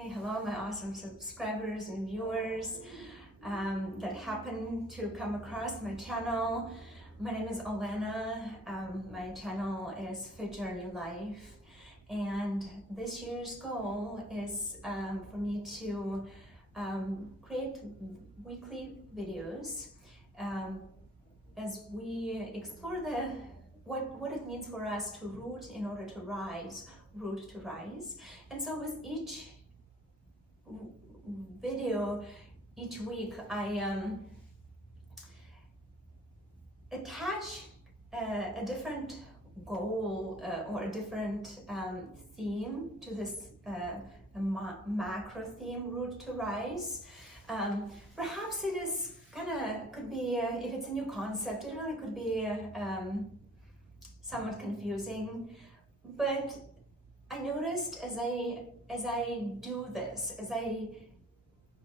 Hey, hello, my awesome subscribers and viewers that happen to come across my channel. My name is Olena. My channel is Fit Journey Life, and this year's goal is for me to create weekly videos as we explore what it means for us to root in order to rise, root to rise. And so with each video each week, I attach a different goal or a different theme to this macro theme, root to rise. Perhaps it is could be, if it's a new concept, it really could be somewhat confusing, but I noticed as I do this, as I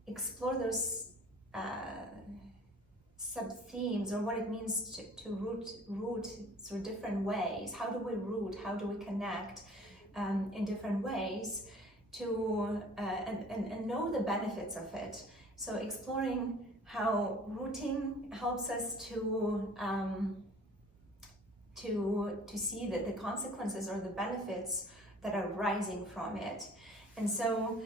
explore those sub-themes, or what it means to root through different ways. How do we root? How do we connect in different ways to and know the benefits of it? So exploring how rooting helps us to see that the consequences or the benefits that are rising from it. And so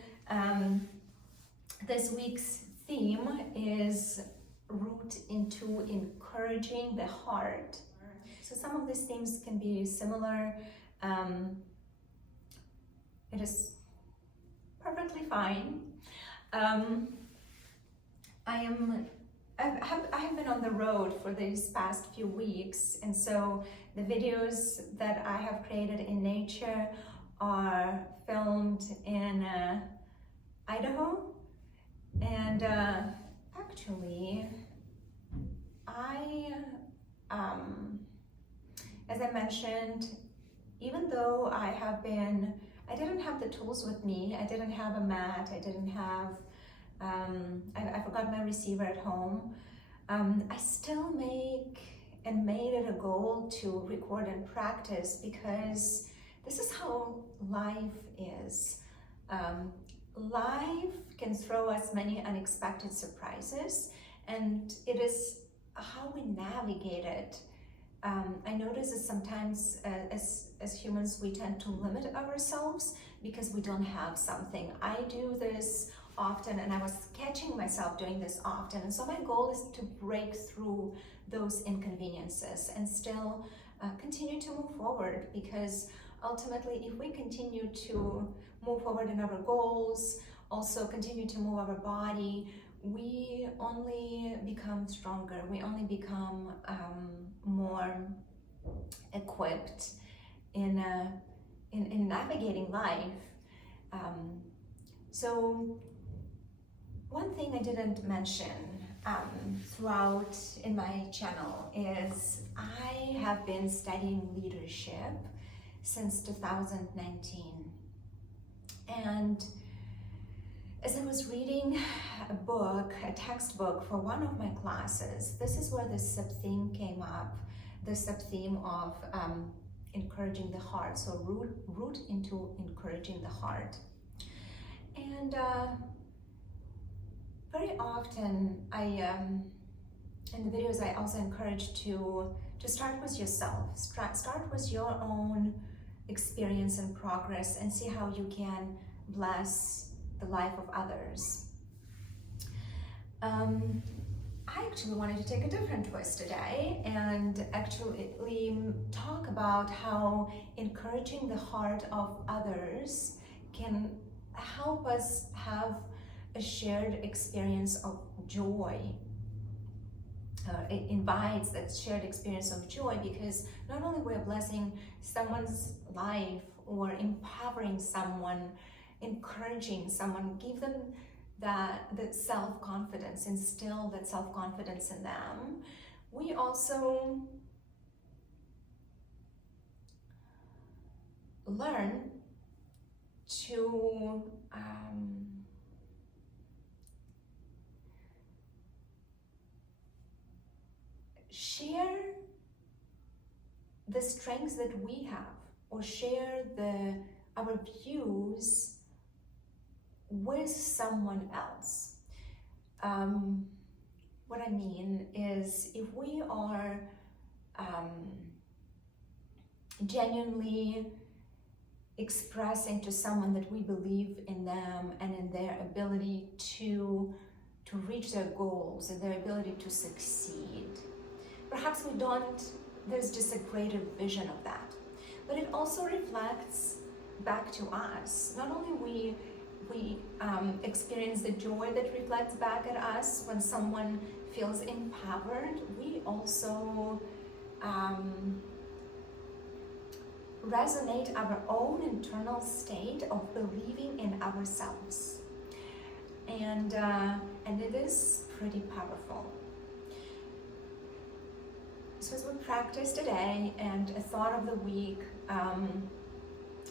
this week's theme is root into encouraging the heart. So some of these themes can be similar. It is perfectly fine. I have been on the road for these past few weeks, and so the videos that I have created in nature are filmed in Idaho, and actually as I mentioned, even though I didn't have the tools with me, I didn't have a mat, I didn't have I forgot my receiver at home. I still made it a goal to record and practice, because this is how life is. Life can throw us many unexpected surprises, and it is how we navigate it. I notice that sometimes as humans we tend to limit ourselves because we don't have something. I do this often, and I was catching myself doing this often, and so my goal is to break through those inconveniences and still continue to move forward, because ultimately if we continue to move forward in our goals, also continue to move our body, we only become stronger, we only become more equipped in navigating life. So one thing I didn't mention throughout in my channel is I have been studying leadership since 2019. And as I was reading a textbook for one of my classes, this is where the sub-theme came up, the sub-theme of encouraging the heart. So root into encouraging the heart. And very often in the videos I also encourage to start with yourself, start with your own experience and progress, and see how you can bless the life of others. I actually wanted to take a different twist today and actually talk about how encouraging the heart of others can help us have a shared experience of joy. It invites that shared experience of joy, because not only we're blessing someone's life or empowering someone, encouraging someone, give them that self-confidence, instill that self-confidence in them, we also learn to share the strengths that we have, or share our views with someone else. What I mean is, if we are genuinely expressing to someone that we believe in them and in their ability to reach their goals and their ability to succeed. Perhaps there's just a greater vision of that. But it also reflects back to us. Not only we experience the joy that reflects back at us when someone feels empowered, we also resonate our own internal state of believing in ourselves. And it is pretty powerful. So as we practice today, and a thought of the week,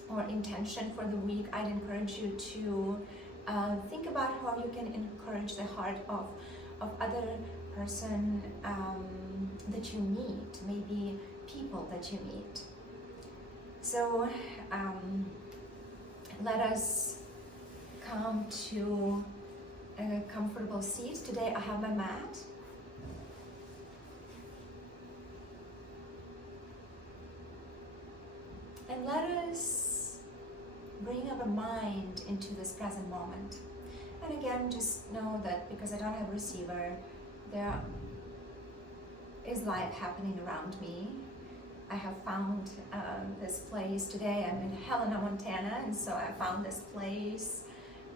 or intention for the week, I'd encourage you to think about how you can encourage the heart of other person that you meet, maybe people that you meet. So let us come to a comfortable seat. Today I have my mat. And let us bring our mind into this present moment. And again, just know that because I don't have a receiver, there is life happening around me. I have found this place today. I'm in Helena, Montana, and so I found this place,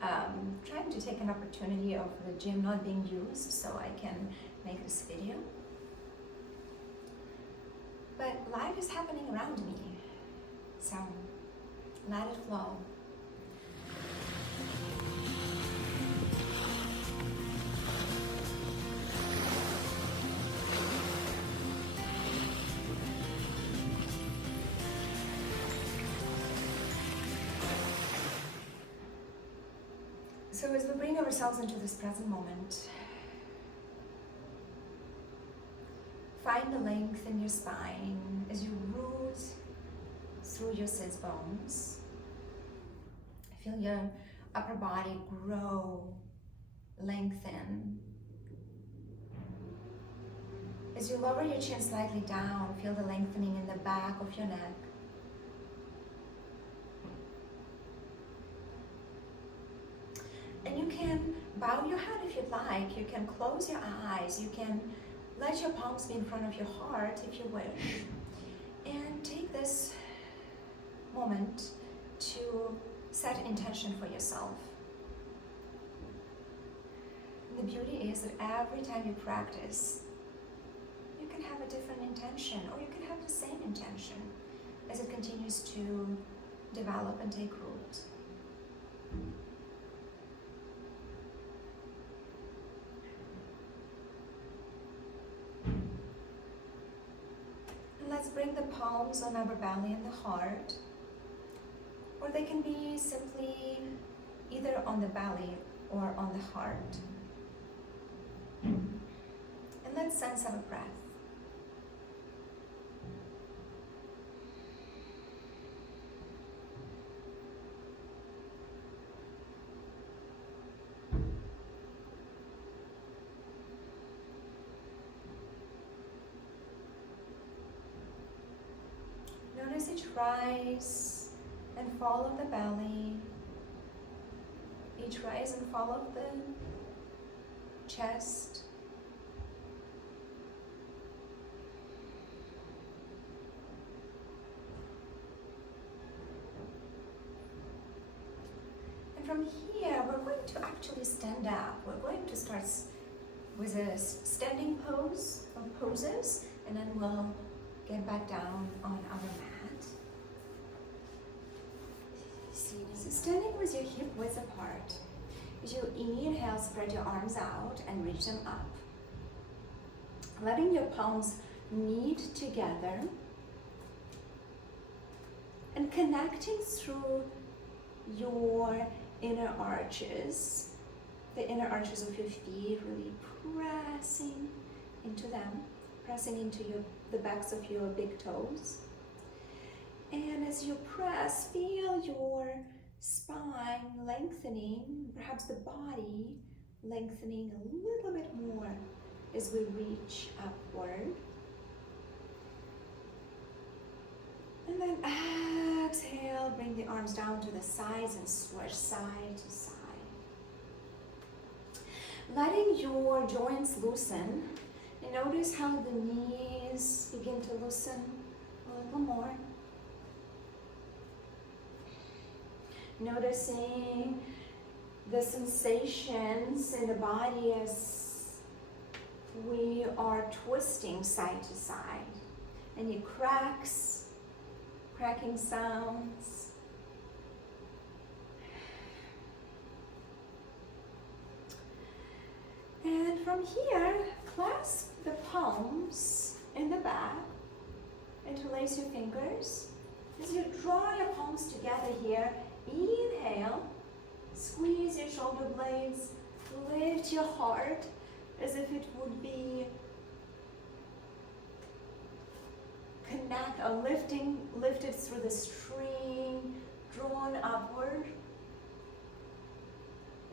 trying to take an opportunity of the gym not being used so I can make this video. But life is happening around me, so let it flow. So as we bring ourselves into this present moment, find the length in your spine as you root through your sits bones. Feel your upper body grow, lengthen. As you lower your chin slightly down, feel the lengthening in the back of your neck. And you can bow your head if you'd like. You can close your eyes. You can let your palms be in front of your heart if you wish. And take this moment to set intention for yourself. And the beauty is that every time you practice, you can have a different intention, or you can have the same intention as it continues to develop and take root. Let's bring the palms on our belly and the heart, or they can be simply either on the belly or on the heart. And let's sense our breath. Notice each rise and fall of the belly, each rise and fall of the chest. And from here, we're going to actually stand up. We're going to start with a standing pose or poses, and then we'll get back down on our mat. So standing with your hip width apart. As you inhale, spread your arms out and reach them up. Letting your palms meet together and connecting through your inner arches, the inner arches of your feet, really pressing into them, pressing into the backs of your big toes. And as you press, feel your spine lengthening, perhaps the body lengthening a little bit more as we reach upward. And then exhale, bring the arms down to the sides and stretch side to side. Letting your joints loosen, and notice how the knees begin to loosen a little more. Noticing the sensations in the body as we are twisting side to side. Any cracks, cracking sounds. And from here, clasp the palms in the back. Interlace your fingers. As you draw your palms together here, inhale, squeeze your shoulder blades, lift your heart as if it would be lifted through the string, drawn upward.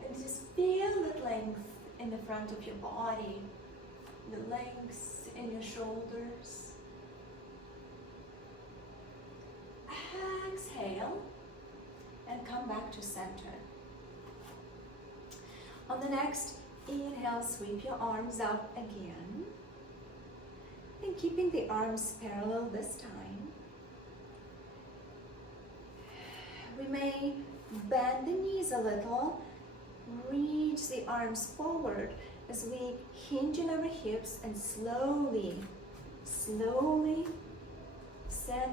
And just feel the length in the front of your body, the length in your shoulders. Exhale and come back to center. On the next inhale, sweep your arms up again. And keeping the arms parallel this time. We may bend the knees a little, reach the arms forward as we hinge in our hips and slowly send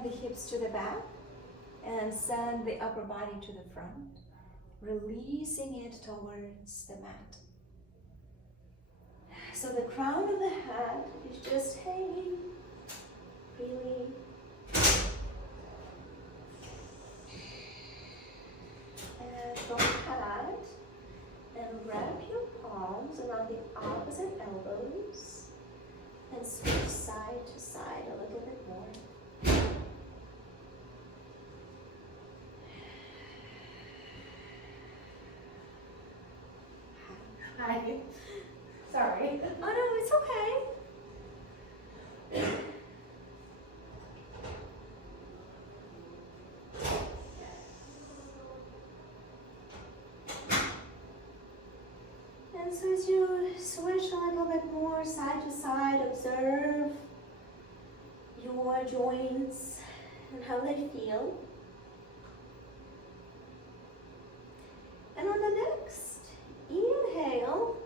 the hips to the back and send the upper body to the front, releasing it towards the mat. So the crown of the head is just hanging freely. And go ahead and wrap your palms around the opposite elbows and switch side to side a little bit more. Hi. Sorry. Oh no, it's okay. And so as you switch a little bit more side to side, observe your joints and how they feel. And on the next inhale,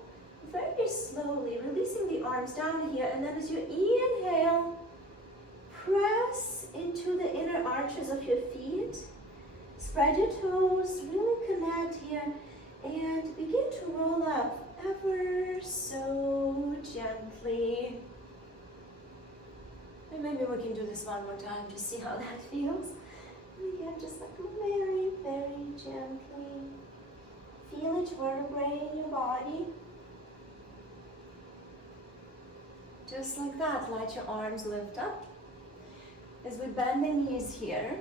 very slowly releasing the arms down here, and then as you inhale, press into the inner arches of your feet. Spread your toes, really connect here, and begin to roll up ever so gently. And maybe we can do this one more time, just see how that feels. And again, just like very, very gently. Feel each vertebrae in your body. Just like that, let your arms lift up. As we bend the knees here,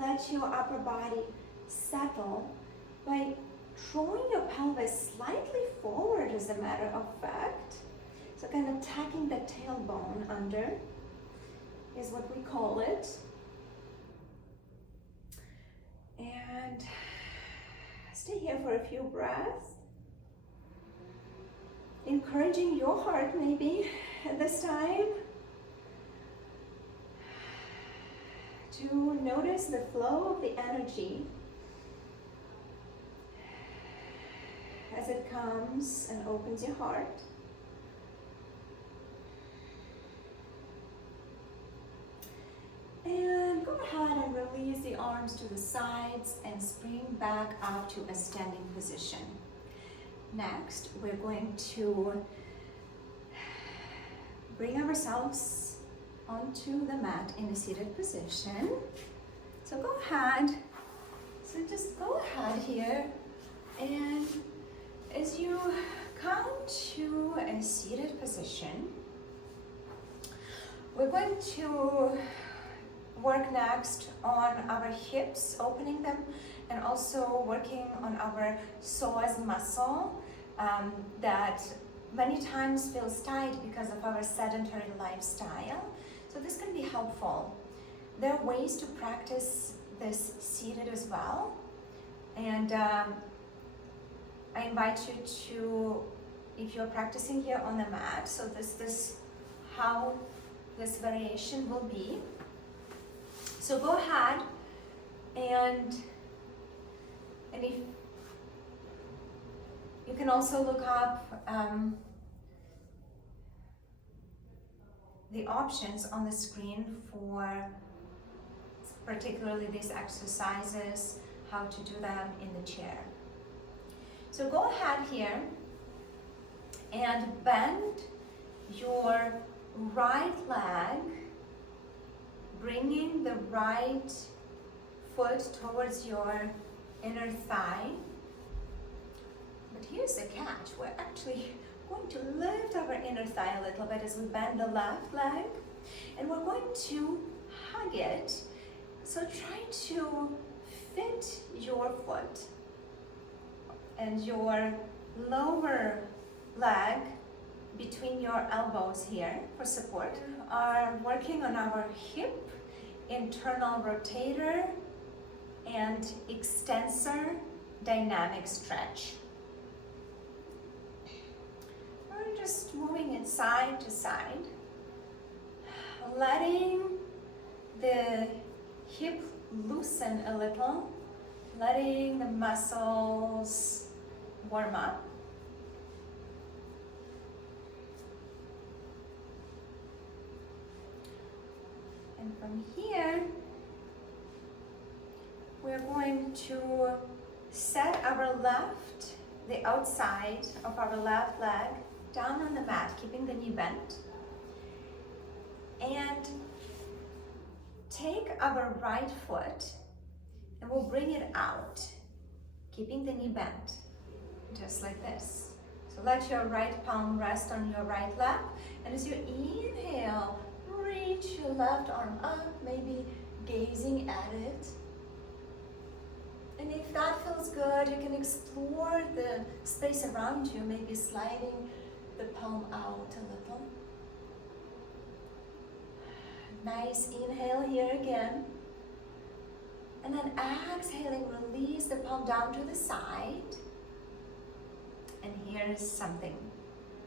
let your upper body settle by drawing your pelvis slightly forward as a matter of fact. So kind of tacking the tailbone under is what we call it. And stay here for a few breaths. Encouraging your heart maybe at this time to notice the flow of the energy as it comes and opens your heart. And go ahead and release the arms to the sides and spring back up to a standing position. Next, we're going to bring ourselves onto the mat in a seated position. So go ahead. So just go ahead here, and as you come to a seated position, we're going to work next on our hips, opening them, and also working on our psoas muscle that many times feels tight because of our sedentary lifestyle. So this can be helpful. There are ways to practice this seated as well. And I invite you to, if you're practicing here on the mat, so this is how this variation will be. So go ahead and if you can also look up the options on the screen for particularly these exercises, how to do them in the chair. So go ahead here and bend your right leg, bringing the right foot towards your inner thigh. But here's the catch, we're actually going to lift our inner thigh a little bit as we bend the left leg, and we're going to hug it. So try to fit your foot and your lower leg between your elbows here for support. We are working on our hip, internal rotator, and extensor dynamic stretch. We're just moving it side to side, letting the hip loosen a little, letting the muscles warm up. And from here, we're going to set our left, the outside of our left leg down on the mat, keeping the knee bent. And take our right foot and we'll bring it out, keeping the knee bent, just like this. So let your right palm rest on your right lap, and as you inhale, reach your left arm up, maybe gazing at it. And if that feels good, you can explore the space around you, maybe sliding the palm out a little. Nice inhale here again. And then exhaling, release the palm down to the side. And here's something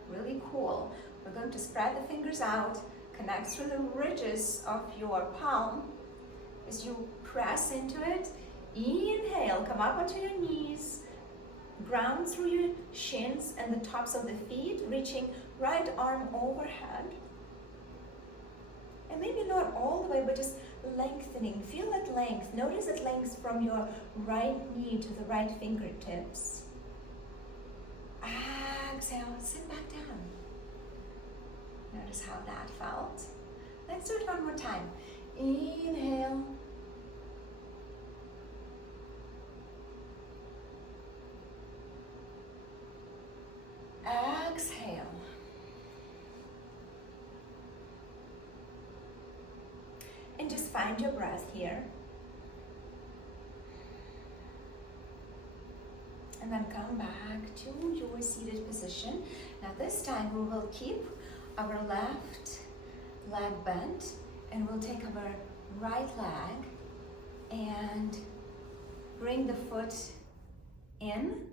really cool. We're going to spread the fingers out, connect through the ridges of your palm. As you press into it, inhale, come up onto your knees, ground through your shins and the tops of the feet, reaching right arm overhead. And maybe not all the way, but just lengthening. Feel that length. Notice that length from your right knee to the right fingertips. Exhale, sit back down. Notice how that felt. Let's do it one more time. Inhale. Exhale. And just find your breath here. And then come back to your seated position. Now this time we will keep our left leg bent, and we'll take our right leg and bring the foot in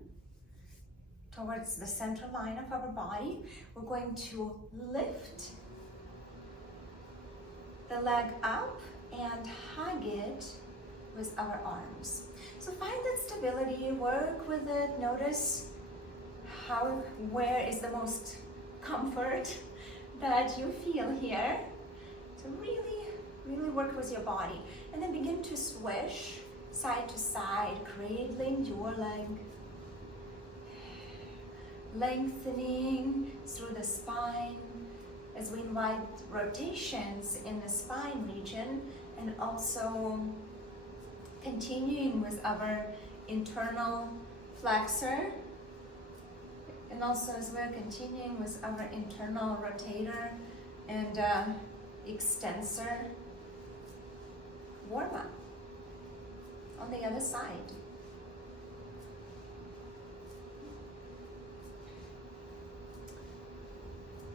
towards the center line of our body. We're going to lift the leg up and hug it with our arms. So find that stability, work with it, notice where is the most comfort that you feel here. So really work with your body. And then begin to swish side to side, cradling your leg, lengthening through the spine as we invite rotations in the spine region, and also continuing with our internal flexor, and also as we're continuing with our internal rotator and extensor warm up on the other side.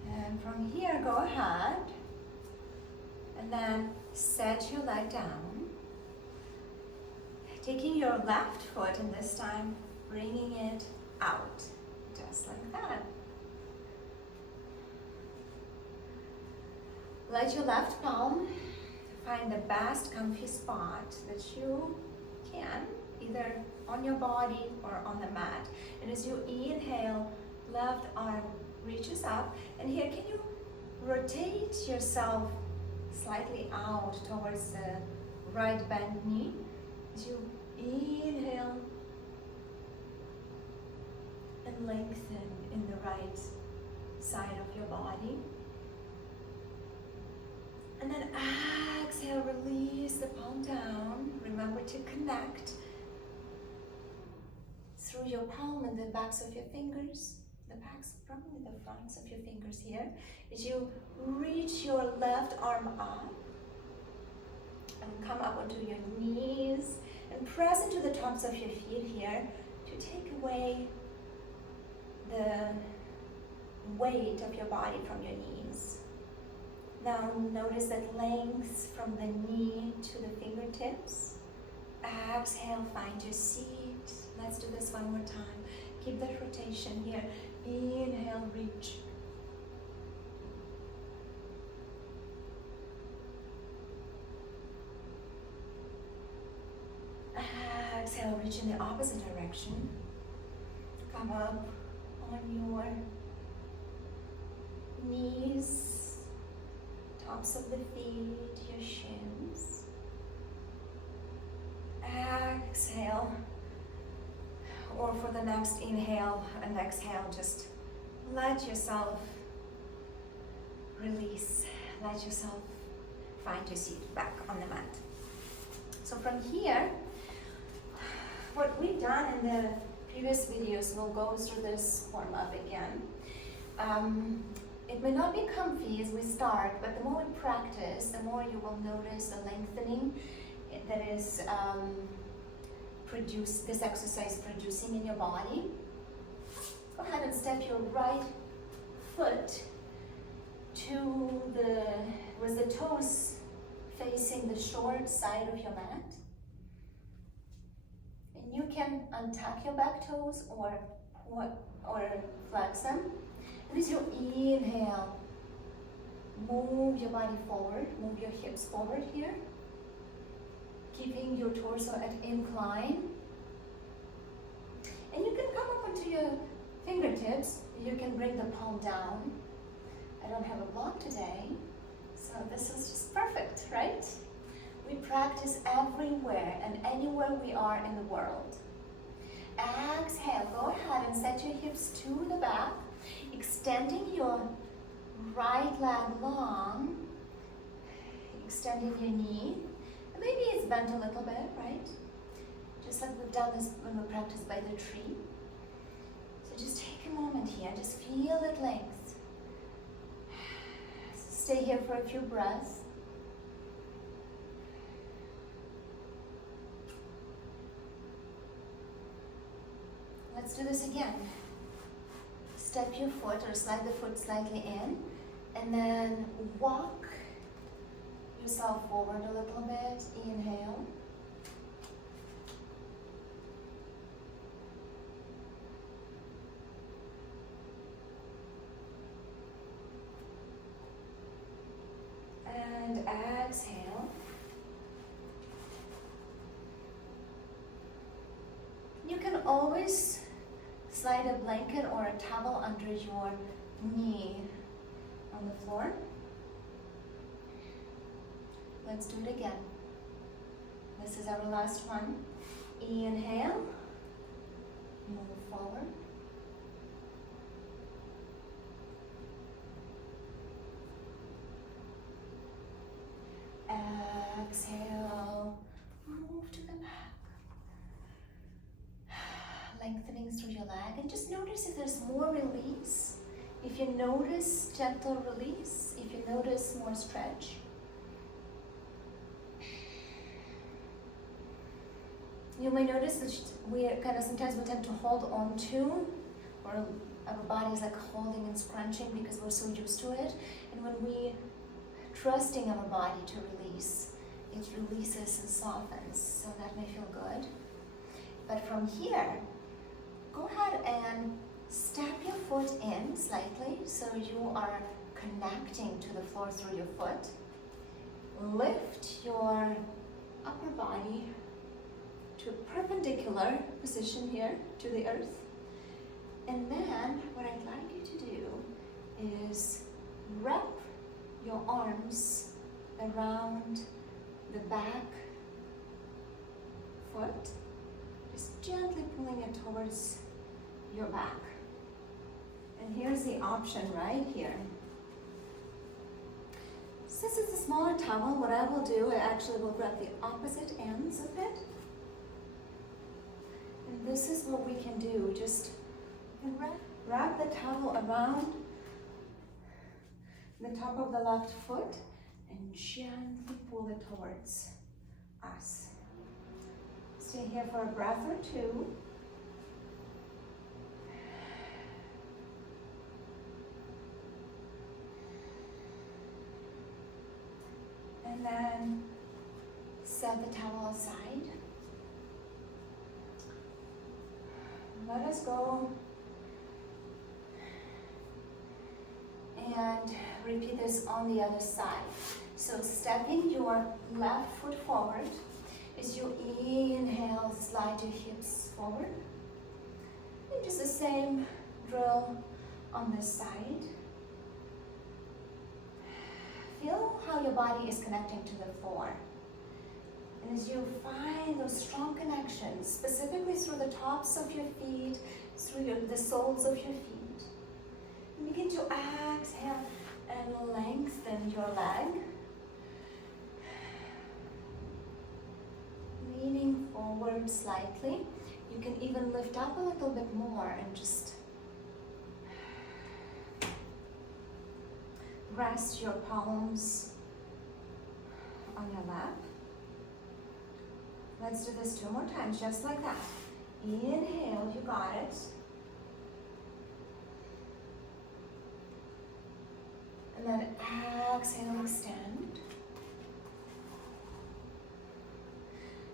And from here, go ahead and then set your leg down. Taking your left foot, and this time bringing it out, just like that. Let your left palm find the best comfy spot that you can, either on your body or on the mat. And as you inhale, left arm reaches up, and here can you rotate yourself slightly out towards the right bent knee as you inhale and lengthen in the right side of your body. And then exhale, release the palm down. Remember to connect through your palm and the backs of your fingers. The backs, probably the fronts of your fingers here. As you reach your left arm up and come up onto your knees and press into the tops of your feet here to take away the weight of your body from your knees. Now notice that length from the knee to the fingertips. Exhale, find your seat. Let's do this one more time. Keep that rotation here. Inhale, reach. Exhale, reach in the opposite direction. Come up on your knees, tops of the feet, your shins. Exhale. Or for the next inhale and exhale, just let yourself release. Let yourself find your seat back on the mat. So from here, what we've done in the previous videos, we'll go through this warm up again. It may not be comfy as we start, but the more we practice, the more you will notice the lengthening that is this exercise producing in your body. Go ahead and step your right foot with the toes facing the short side of your mat. And you can untuck your back toes or flex them. And as you inhale, move your body forward, move your hips forward here, keeping your torso at incline. And you can come up onto your fingertips. You can bring the palm down. I don't have a block today, so this is just perfect, right? We practice everywhere and anywhere we are in the world. Exhale, go ahead and set your hips to the back, extending your right leg long, extending your knee. Maybe it's bent a little bit, right? Just like we've done this when we practiced by the tree. So just take a moment here, just feel it length. Stay here for a few breaths. Let's do this again. Step your foot or slide the foot slightly in, and then walk yourself forward a little bit. Inhale. And exhale. You can always slide a blanket or a towel under your knee on the floor. Let's do it again. This is our last one. Inhale, move forward. Exhale, move to the back. Lengthening through your leg, and just notice if there's more release. If you notice gentle release, if you notice more stretch. You may notice that we kind of sometimes we tend to hold on to, or our body is like holding and scrunching because we're so used to it. And when we trusting our body to release, it releases and softens, so that may feel good. But from here, go ahead and step your foot in slightly so you are connecting to the floor through your foot. Lift your upper body to a perpendicular position here to the earth. And then what I'd like you to do is wrap your arms around the back foot, just gently pulling it towards your back. And here's the option right here. Since it's a smaller towel, what I will do, I actually will grab the opposite ends of it. And this is what we can do. Just wrap the towel around the top of the left foot and gently pull it towards us. Stay here for a breath or two. And then set the towel aside. Let us go and repeat this on the other side. So stepping your left foot forward. As you inhale, slide your hips forward. And just the same drill on this side. Feel how your body is connecting to the floor. And as you find those strong connections, specifically through the tops of your feet, through the soles of your feet, begin to exhale and lengthen your leg. Leaning forward slightly. You can even lift up a little bit more and just rest your palms on your lap. Let's do this 2 more times, just like that. Inhale, you got it. And then exhale, extend.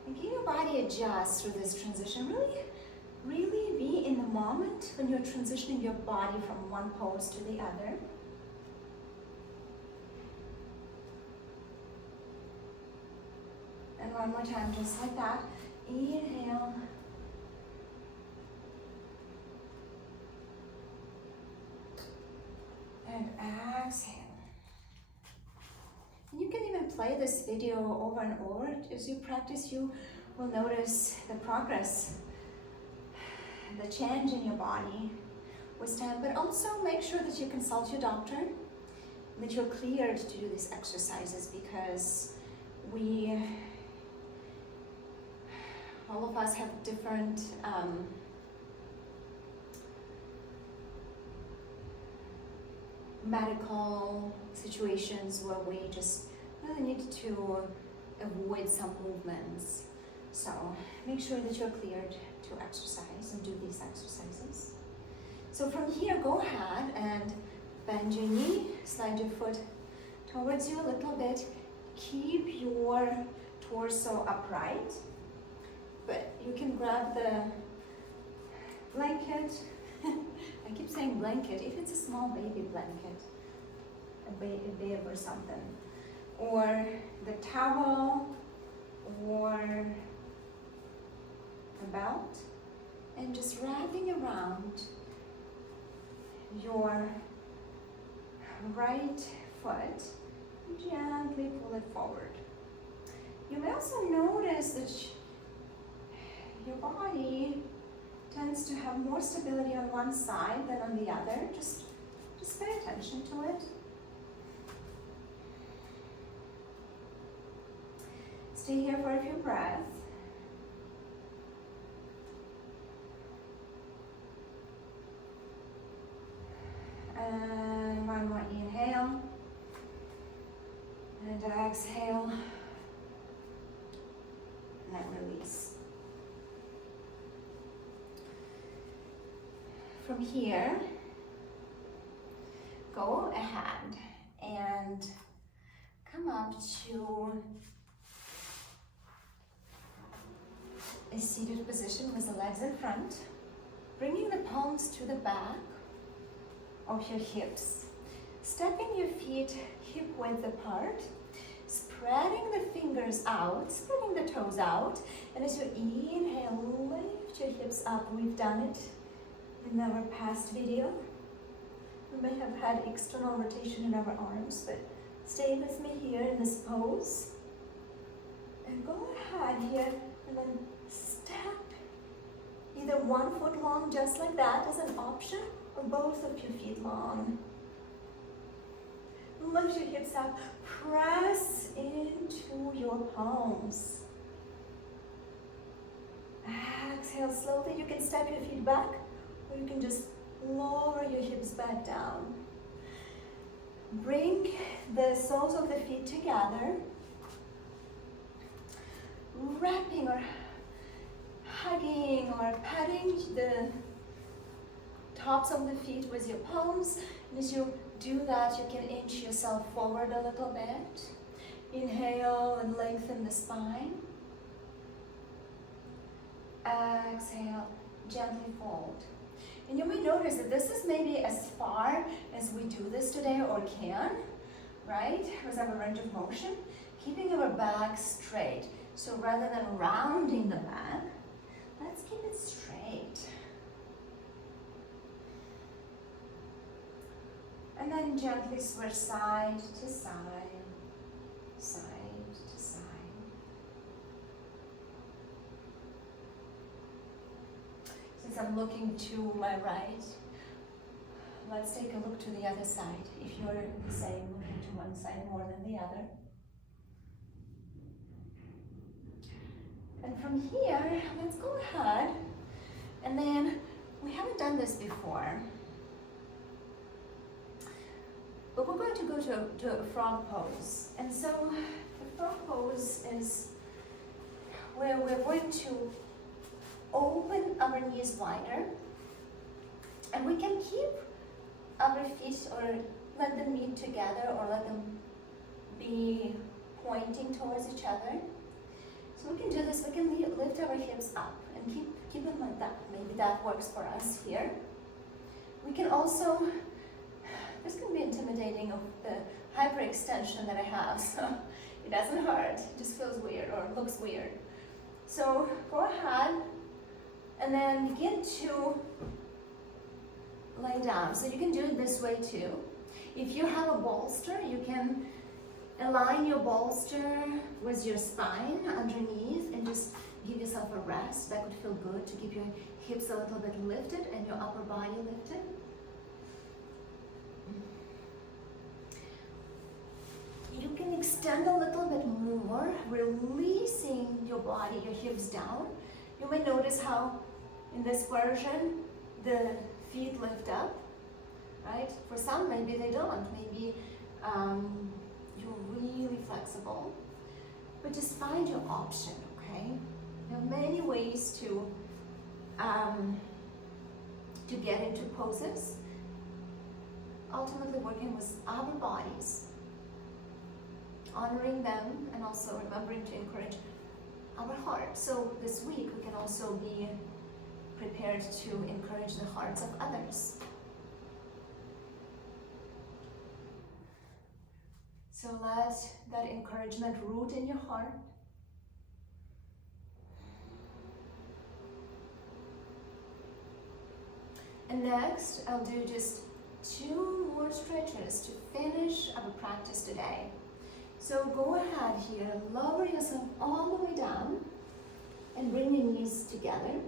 And can your body adjust through this transition? Really be in the moment when you're transitioning your body from one pose to the other. And one more time, just like that. Inhale. And exhale. And you can even play this video over and over. As you practice, you will notice the progress, the change in your body with time. But also make sure that you consult your doctor, that you're cleared to do these exercises, because all of us have different medical situations where we just really need to avoid some movements. So make sure that you're cleared to exercise and do these exercises. So from here, go ahead and bend your knee, slide your foot towards you a little bit. Keep your torso upright, but you can grab the blanket. I keep saying blanket, if it's a small baby blanket, a bib or something, or the towel, or a belt, and just wrapping around your right foot, gently pull it forward. You may also notice that your body tends to have more stability on one side than on the other. Just pay attention to it. Stay here for a few breaths. And one more inhale. And exhale. And then release. from here, go ahead and come up to a seated position with the legs in front, bringing the palms to the back of your hips, stepping your feet hip width apart, spreading the fingers out, spreading the toes out, and as you inhale, lift your hips up. We've done it in our past video. We may have had external rotation in our arms, but stay with me here in this pose. And go ahead here and then step either 1 foot long, just like that as an option, or both of your feet long. Lift your hips up, press into your palms. Exhale slowly. You can step your feet back, or you can just lower your hips back down. Bring the soles of the feet together, wrapping or hugging or patting the tops of the feet with your palms. And as you do that, you can inch yourself forward a little bit. Inhale and lengthen the spine. Exhale, gently fold. And you may notice that this is maybe as far as we do this today or can, right? With our range of motion, keeping our back straight. So rather than rounding the back, let's keep it straight. And then gently switch side to side, side to side. Since I'm looking to my right, let's take a look to the other side. If you're the same, looking to one side more than the other. And from here, let's go ahead, and then we haven't done this before, but we're going to go to a frog pose. And so the frog pose is where we're going to open our knees wider, and we can keep our feet or let them meet together or let them be pointing towards each other. So we can do this, we can lift our hips up and keep them like that. Maybe that works for us here. We can also, this can be intimidating of the hyperextension that I have, so it doesn't hurt, it just feels weird or looks weird. So go ahead and then begin to lay down. So you can do it this way too. If you have a bolster, you can align your bolster with your spine underneath and just give yourself a rest. That would feel good to keep your hips a little bit lifted and your upper body lifted. You can extend a little bit more, releasing your body, your hips down. You may notice how in this version the feet lift up, right? For some, maybe they don't. Maybe you're really flexible, but just find your option, okay? There are many ways to get into poses, ultimately working with our bodies, honoring them, and also remembering to encourage our heart. So this week we can also be prepared to encourage the hearts of others. So let that encouragement root in your heart. And next, I'll do just 2 more stretches to finish our practice today. So go ahead here, lower yourself all the way down and bring your knees together.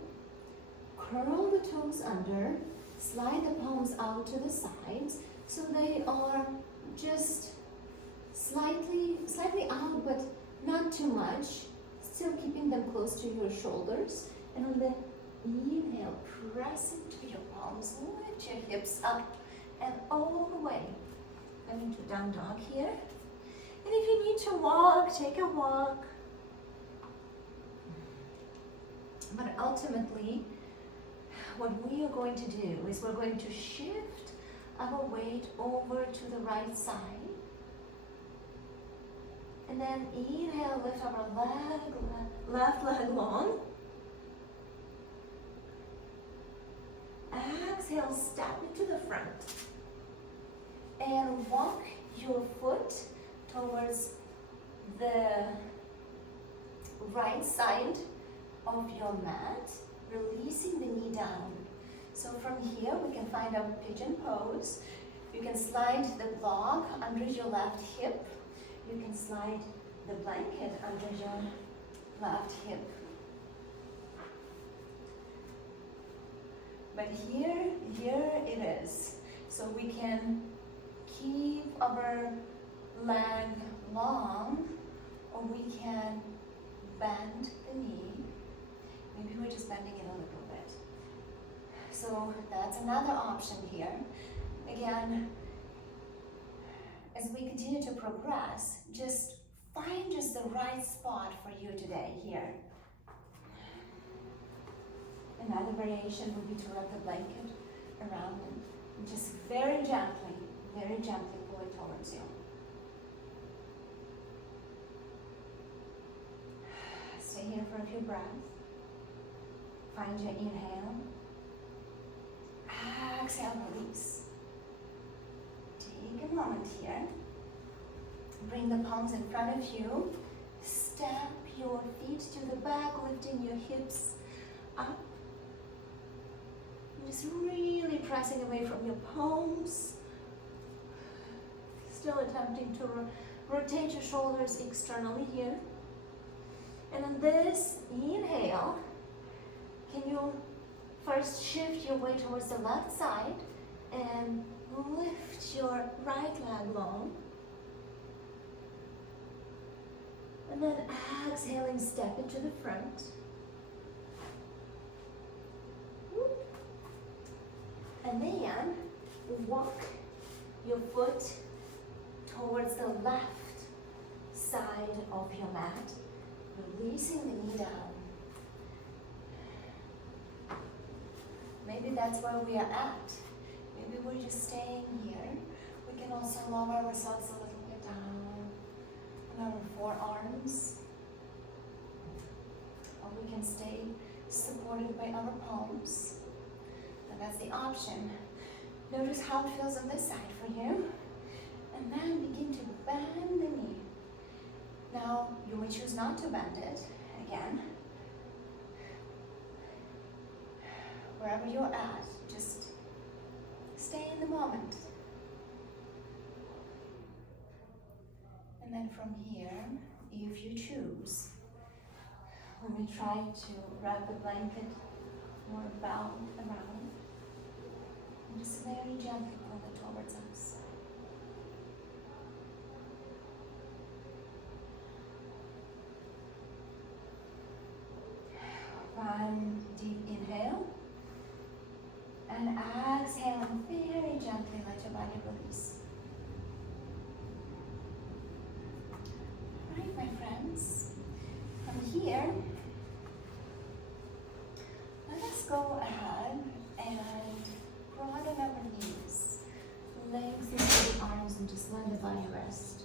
Curl the toes under, slide the palms out to the sides so they are just slightly out, but not too much, still keeping them close to your shoulders. And on the inhale, press into your palms, lift your hips up and all the way. Coming to down dog here. And if you need to walk, take a walk. But ultimately, what we are going to do is we're going to shift our weight over to the right side. And then inhale, lift our left leg long. Exhale, step into the front. And walk your foot towards the right side of your mat, releasing the knee down. So from here, we can find our pigeon pose. You can slide the block under your left hip. You can slide the blanket under your left hip. But here it is. So we can keep our leg long, or we can bend the knee. Maybe we're just bending it a little bit. So that's another option here. Again, as we continue to progress, just find just the right spot for you today here. Another variation would be to wrap the blanket around and just very gently pull it towards you. Stay here for a few breaths. Find your inhale. Exhale, release. Take a moment here. Bring the palms in front of you. Step your feet to the back, lifting your hips up. Just really pressing away from your palms. Still attempting to rotate your shoulders externally here. And on this inhale, can you first shift your weight towards the left side and lift your right leg long. And then exhaling, step into the front. And then walk your foot towards the left side of your mat, releasing the knee down. Maybe that's where we are at. Maybe we're just staying here. We can also lower ourselves a little bit down on our forearms. Or we can stay supported by our palms. And that's the option. Notice how it feels on this side for you. And then begin to bend the knee. Now, you may choose not to bend it again. Wherever you're at, just stay in the moment. And then from here, if you choose, we may try to wrap the blanket or bound around. And just very gently pull it towards us. One deep inhale. And exhale, and very gently let your body release. All right, my friends. From here, let us go ahead and broaden our knees. Lengthen the arms and just let the body rest.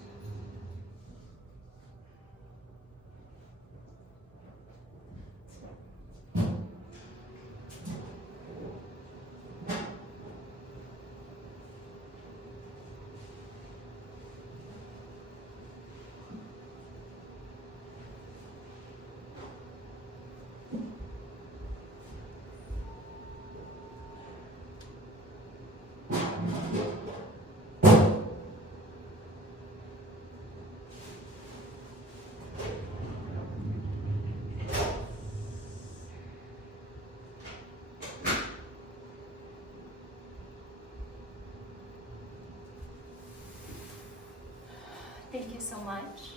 Thank you so much.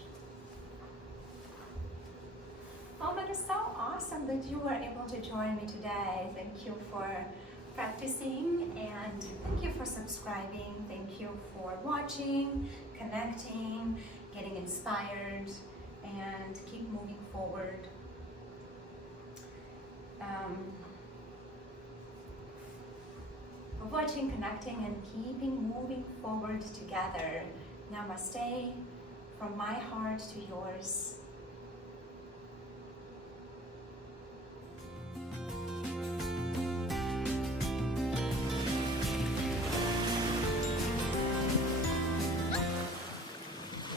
Oh, it is so awesome that you were able to join me today. Thank you for practicing and thank you for subscribing. Thank you for watching, connecting, getting inspired, and keep moving forward. for watching, connecting, and keeping moving forward together. Namaste from my heart to yours.